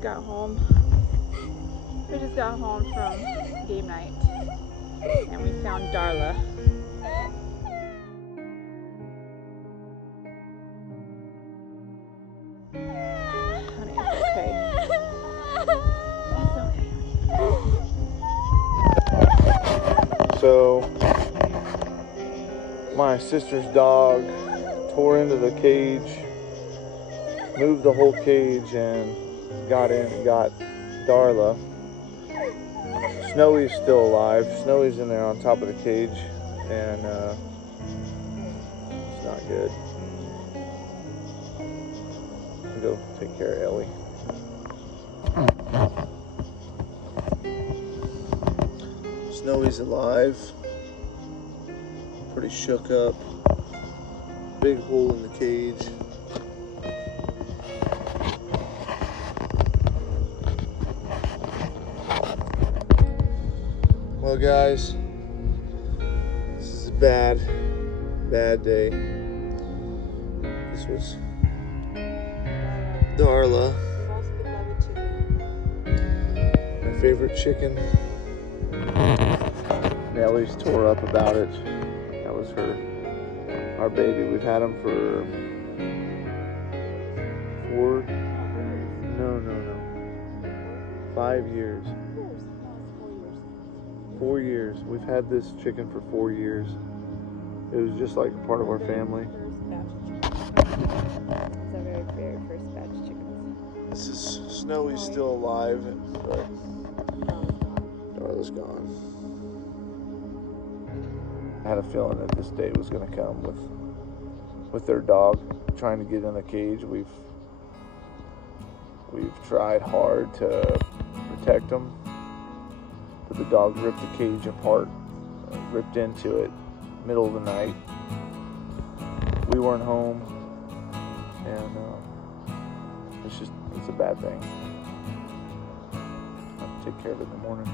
just got home. We just got home from game night and we found Darla. Honey, it's okay. It's okay. So, my sister's dog tore into the cage, moved the whole cage, and got in and got Darla. Snowy's still alive. Snowy's in there on top of the cage, and it's not good. I'll go take care of Ellie. Snowy's alive. Pretty shook up. Big hole in the cage. Well, guys, this is a bad day. This was Darla, my favorite chicken. Nellie's tore up about it. That was our baby. We've had him for 5 years. 4 years. We've had this chicken for 4 years. It was just like a part of our family. It's our very first batch of chickens. This is Snowy's still alive, but Darla's gone. I had a feeling that this day was going to come with their dog trying to get in the cage. We've tried hard to protect them, but the dog ripped the cage apart, ripped into it, middle of the night. We weren't home, and it's a bad thing. I'll take care of it in the morning.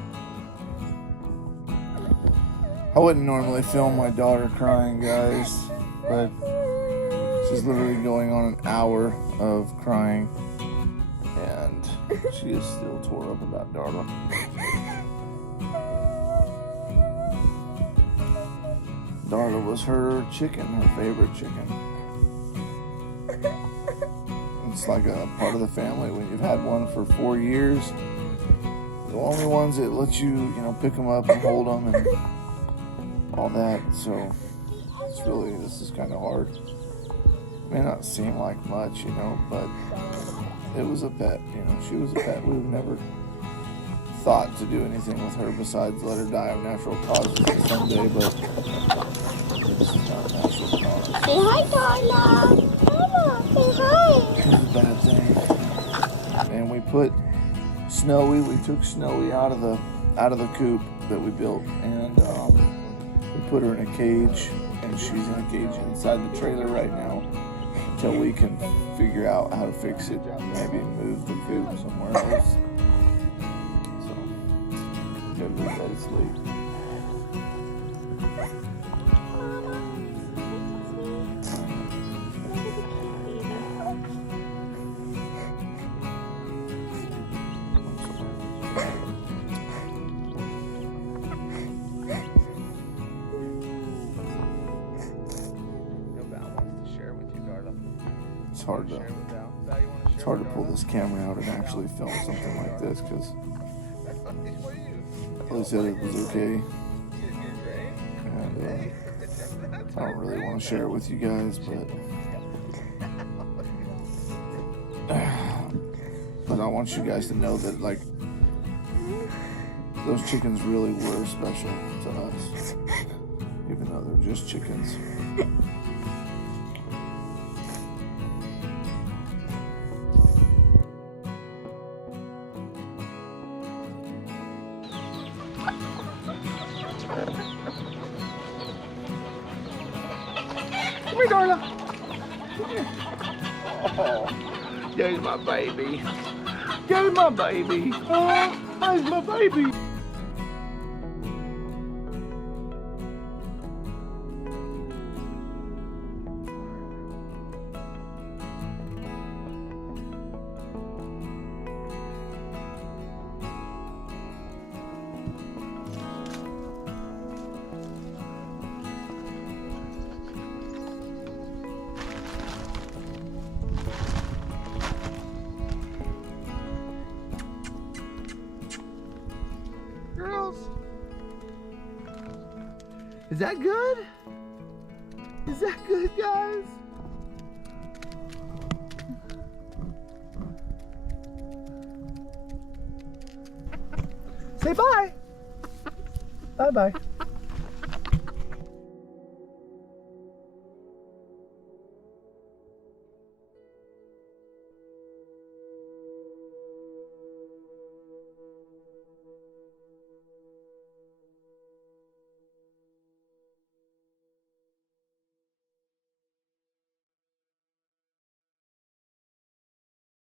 I wouldn't normally film my daughter crying, guys, but she's literally going on an hour of crying, and she is still tore up about Darla. Darla was her chicken, her favorite chicken. It's like a part of the family when you've had one for 4 years. The only ones that let you, pick them up and hold them and all that. So this is kind of hard. May not seem like much, but it was a pet. She was a pet. We've never thought to do anything with her besides let her die of natural causes someday, but this is not a natural cause. Say hi, Darla. Mama, say hi. It was a bad thing. And we took Snowy out of the coop that we built, and we put her in a cage, and she's in a cage inside the trailer right now until we can figure out how to fix it, maybe move the coop somewhere else. So, gotta go to sleep. It's hard to pull this camera out and actually film something like this because Ellie said it was okay, and I don't really want to share it with you guys, but I want you guys to know that those chickens really were special to us, even though they're just chickens. Come here, Darla. Come here. Oh, there's my baby. There's my baby. Oh, there's my baby. Is that good? Is that good, guys? Say bye. Bye-bye.